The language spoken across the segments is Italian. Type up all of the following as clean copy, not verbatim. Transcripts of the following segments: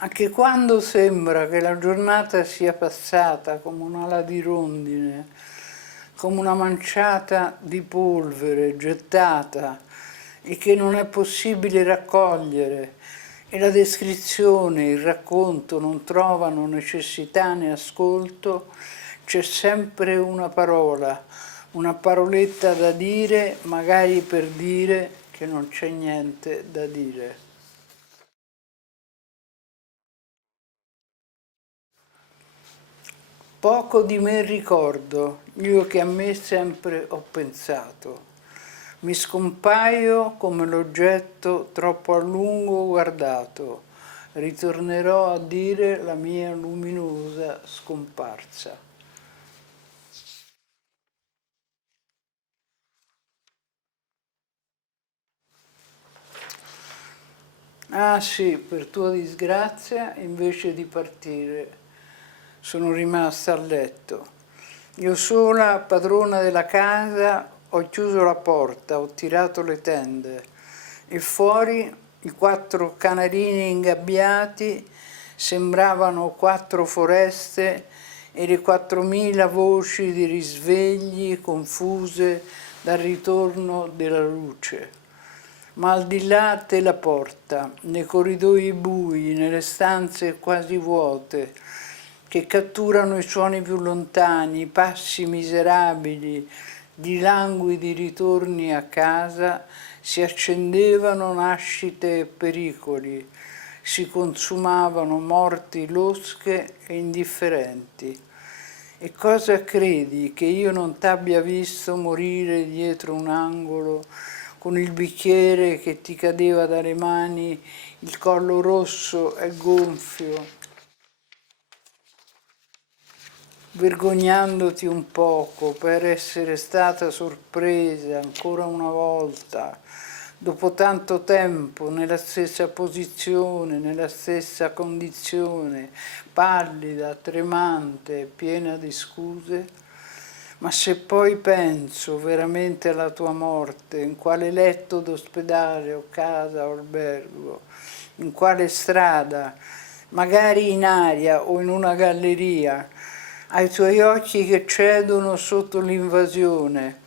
Anche quando sembra che la giornata sia passata come un'ala di rondine, come una manciata di polvere gettata e che non è possibile raccogliere, e la descrizione, il racconto non trovano necessità né ascolto, c'è sempre una paroletta da dire, magari per dire che non c'è niente da dire. Poco di me ricordo, io che a me sempre ho pensato. Mi scompaio come l'oggetto troppo a lungo guardato. Ritornerò a dire la mia luminosa scomparsa. Ah sì, per tua disgrazia, invece di partire, sono rimasta a letto. Io sola, padrona della casa, ho chiuso la porta, ho tirato le tende e fuori i 4 canarini ingabbiati sembravano 4 foreste e le 4.000 voci di risvegli confuse dal ritorno della luce. Ma al di là della porta, nei corridoi bui, nelle stanze quasi vuote, che catturano i suoni più lontani, i passi miserabili di languidi ritorni a casa, si accendevano nascite e pericoli, si consumavano morti losche e indifferenti. E cosa credi che io non t'abbia visto morire dietro un angolo con il bicchiere che ti cadeva dalle mani, il collo rosso e gonfio, vergognandoti un poco per essere stata sorpresa ancora una volta, dopo tanto tempo, nella stessa posizione, nella stessa condizione, pallida, tremante, piena di scuse? Ma se poi penso veramente alla tua morte, in quale letto d'ospedale o casa o albergo, in quale strada, magari in aria o in una galleria, ai tuoi occhi che cedono sotto l'invasione,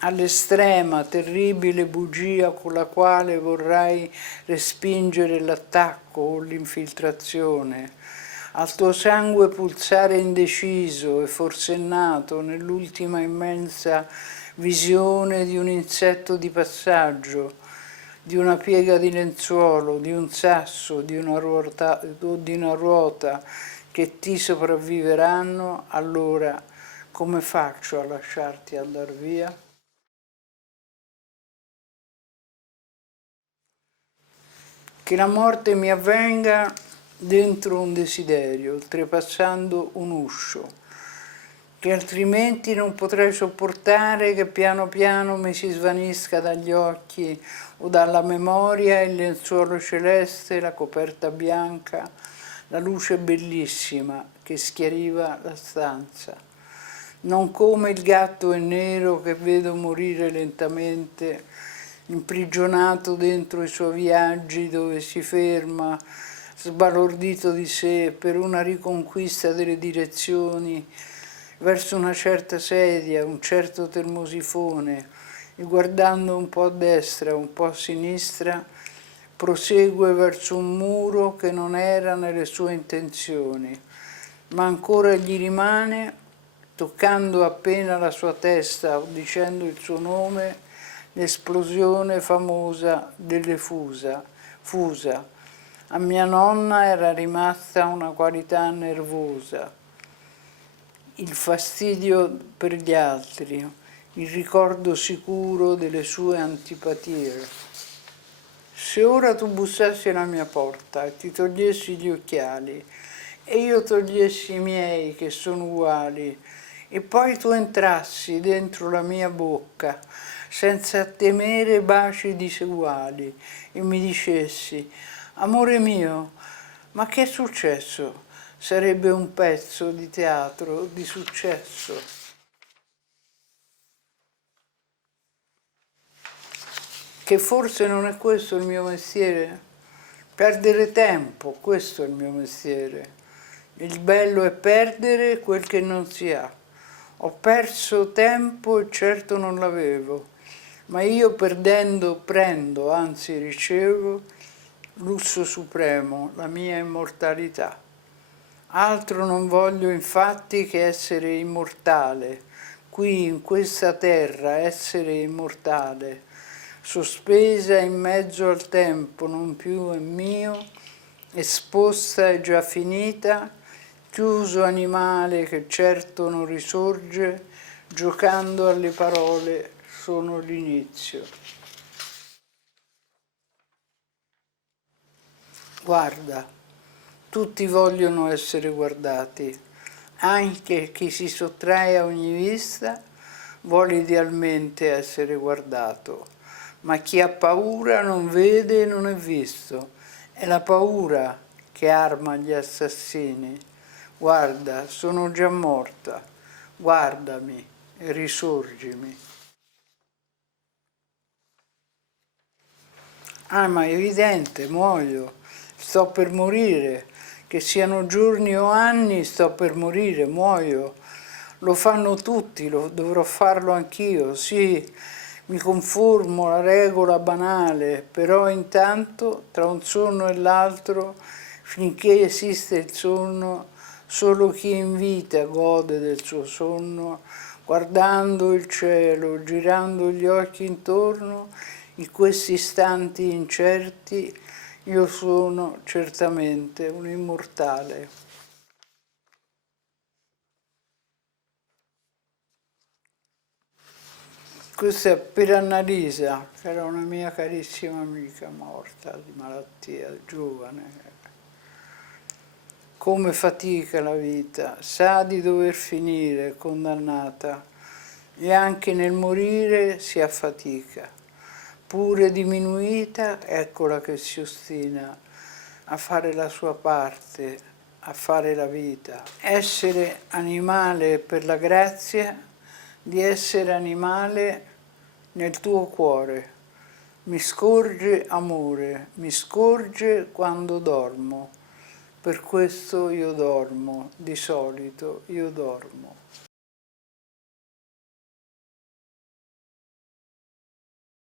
all'estrema, terribile bugia con la quale vorrai respingere l'attacco o l'infiltrazione, al tuo sangue pulsare indeciso e forsennato nell'ultima immensa visione di un insetto di passaggio, di una piega di lenzuolo, di un sasso, di una ruota che ti sopravviveranno, allora come faccio a lasciarti andar via? Che la morte mi avvenga dentro un desiderio, oltrepassando un uscio, che altrimenti non potrei sopportare che piano piano mi si svanisca dagli occhi o dalla memoria il lenzuolo celeste, la coperta bianca, la luce bellissima che schiariva la stanza. Non come il gatto è nero che vedo morire lentamente, imprigionato dentro i suoi viaggi dove si ferma, sbalordito di sé per una riconquista delle direzioni, verso una certa sedia, un certo termosifone, e guardando un po' a destra, un po' a sinistra, prosegue verso un muro che non era nelle sue intenzioni, ma ancora gli rimane, toccando appena la sua testa o dicendo il suo nome, l'esplosione famosa delle fusa. A mia nonna era rimasta una qualità nervosa, il fastidio per gli altri, il ricordo sicuro delle sue antipatie. Se ora tu bussassi alla mia porta e ti togliessi gli occhiali e io togliessi i miei che sono uguali e poi tu entrassi dentro la mia bocca senza temere baci diseguali e mi dicessi: amore mio, ma che è successo? Sarebbe un pezzo di teatro di successo. Che forse non è questo il mio mestiere? Perdere tempo, questo è il mio mestiere. Il bello è perdere quel che non si ha. Ho perso tempo e certo non l'avevo, ma io perdendo prendo, anzi ricevo, lusso supremo, la mia immortalità. Altro non voglio infatti che essere immortale, qui in questa terra essere immortale, sospesa in mezzo al tempo, non più è mio, esposta e già finita, chiuso animale che certo non risorge, giocando alle parole sono l'inizio. Guarda, tutti vogliono essere guardati, anche chi si sottrae a ogni vista vuole idealmente essere guardato, ma chi ha paura non vede e non è visto. È la paura che arma gli assassini. Guarda, sono già morta, guardami e risorgimi. Ah, ma è evidente, muoio, sto per morire, che siano giorni o anni, sto per morire, muoio. Lo fanno tutti, lo dovrò farlo anch'io, sì, mi conformo alla regola banale, però intanto, tra un sonno e l'altro, finché esiste il sonno, solo chi in vita gode del suo sonno, guardando il cielo, girando gli occhi intorno, in questi istanti incerti, io sono certamente un immortale. Questa è per Annalisa, che era una mia carissima amica morta di malattia, giovane. Come fatica la vita, sa di dover finire, condannata, e anche nel morire si affatica. Pure diminuita, eccola che si ostina a fare la sua parte, a fare la vita. Essere animale per la grazia di essere animale nel tuo cuore. Mi scorge amore, mi scorge quando dormo. Per questo io dormo, di solito io dormo.